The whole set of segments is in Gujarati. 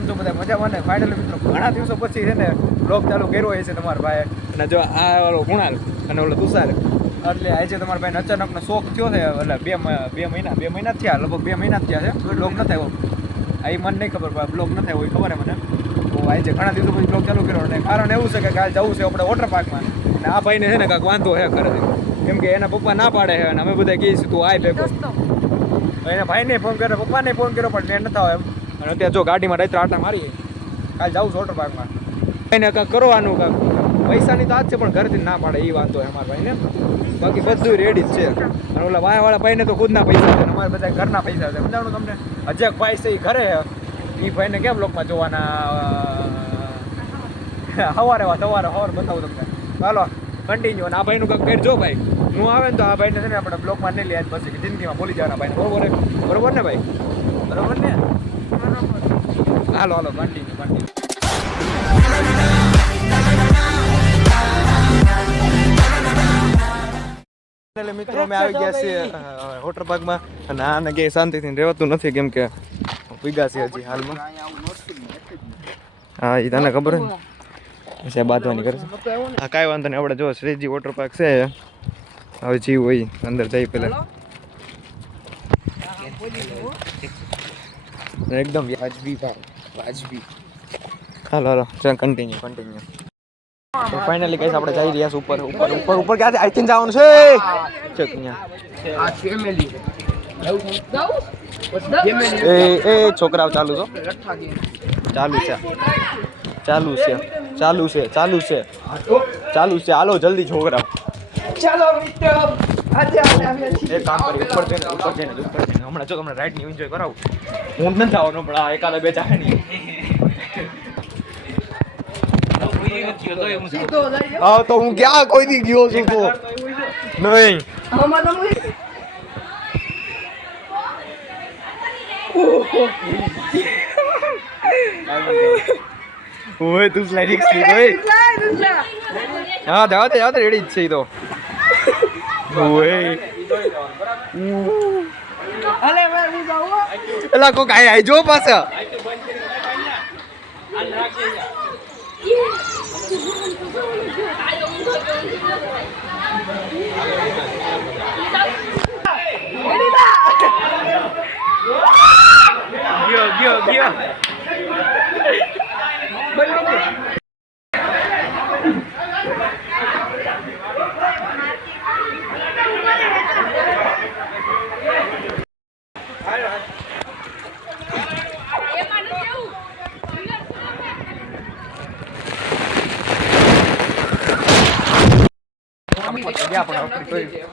કેમ છો બધા મજામાં ને? ફાઇનલી મિત્રો ઘણા દિવસો પછી છે ને બ્લોગ ચાલુ કર્યો હોય છે તમારા ભાઈ, અને જો આ ઓલો કુણાલ અને ઓલો તુષાર, એટલે આજે તમારા ભાઈને અચાનકનો શોખ થયો છે. એટલે બે મહિના થયા, લગભગ 2 મહિના થયા છે બ્લોગ ન થયો. આ મને નહીં ખબર, બ્લોગ ન થયો હોય ખબર મને. તો આજે ઘણા દિવસો પછી બ્લોગ ચાલુ કર્યો, અને કારણ એવું છે કે કાલે જવું છે આપણે વોટર પાર્કમાં, અને આ ભાઈને છે ને કાંઈક વાંધો છે ખરેખર, કેમ કે એના પપ્પા ના પાડે છે, અને અમે બધા કહીશું તું આય ભેગો. એને ભાઈને ફોન કર્યો, પપ્પાને ફોન કર્યો, પણ મેં નથી આવ્યો એમ. અને અત્યારે જો ગાડીમાં રાત્રે આટા મારી, કાલે જાઉં છું વોટર પાર્કમાં. એને કાંઈક કરવાનું, કાંઈક પૈસાની તો આજ છે, પણ ઘરેથી ના પાડે એ વાંધો છે અમારા ભાઈને. બાકી બધું રેડી જ છે. અને ઓલા વાયાવાળા ભાઈને તો ખુદના પૈસા છે, અમારે બધા ઘરના પૈસા છે. સમજાવવાનું તમને, હજેક ભાઈ છે એ ઘરે, એ ભાઈને કેમ લોકમાં જોવાના સવારે બતાવું તમને. ચાલો કન્ટિન્યુ. અને આ ભાઈનું કાંઈક કરજો ભાઈ, હું આવે ને તો આ ભાઈને છે ને આપણે બ્લોકમાં નહીં લે પછી જિંદગીમાં ભૂલી જવાના ભાઈને. બરોબર ને ભાઈ? બરોબર ને? હાલો કન્ટિન્યુ. એટલે મિત્રો અમે આવી ગયા છીએ વોટર પાર્કમાં, અને આને ક્યાંય શાંતિથી રહેવાતું નથી, કેમ કે ભીગા છે હજી હાલમાં. હા એ તને ખબર હોય ને, બાંધવાની કરે છે. હા કાંઈ વાંધો નહીં, આપણે જો શ્રીજી વોટર પાર્ક છે. હવે જીવ હોય અંદર જઈ પેલા એકદમ વાજબી. હાલો ચાલ કન્ટિન્યુ. ફાઇનલી ગાઈસ આપણે જઈ રહ્યા છીએ ઉપર ક્યાંથી આઈ થિંક જવાનું છે. ચેક અહીંયા એ છોકરાઓ ચાલુ છે. હાલો જલ્દી છોકરાઓ. ચાલો મિત્રો એક કામ કરી, ઉપર જઈને હમણાં જો તમને રાઈડ ની એન્જોય કરાવું. હું નથી આવવાનો, પણ આ એકાદા બે ચાહે નહીં. હા તો હું ક્યાં કોઈ દી ગયો છું તો નહીં. ઓય તું સ્લાઇડિંગ સ્પીડ હોય. હા જાવ રેડી જ છે તો. ઓય અલે હું જાવ. એલા કો કાઈ આઈ જો પાછા. ગયો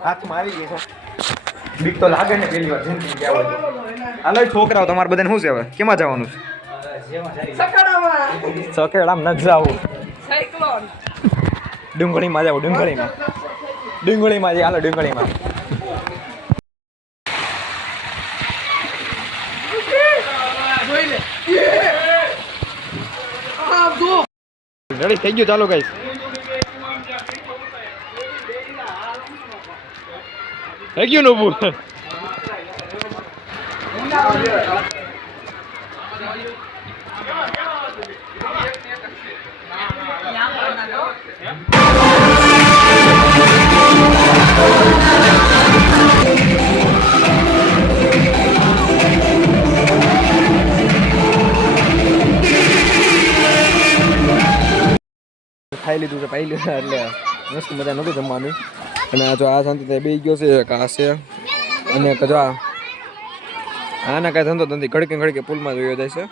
હાથમાં આવી ગઈ છે. બીક તો લાગે ને પેલી વાર જિંદગી ગયા હોય. હાલો છોકરાઓ તમારે બધાને શું છે હવે? કેમાં જવાનું છે? સકેડામાં નથી જવું. ડુંગળીમાં જાવ. ડુંગળીમાં જઈ. હાલો ડુંગળીમાં. રેડી થઈ ગયું, ચાલો ગાઈસ. થઈ ગયું નવું. ખાઈ લીધું છે, પાઈ લીધું, એટલે મસ્ત મજા નહોતું જમવાનું. અને જો આ શાંતિ બે ગયો છે, આ છે, અને જો આના કાંઈ ધંધો નથી. ઘડકે પુલમાં જોયો જાય છે.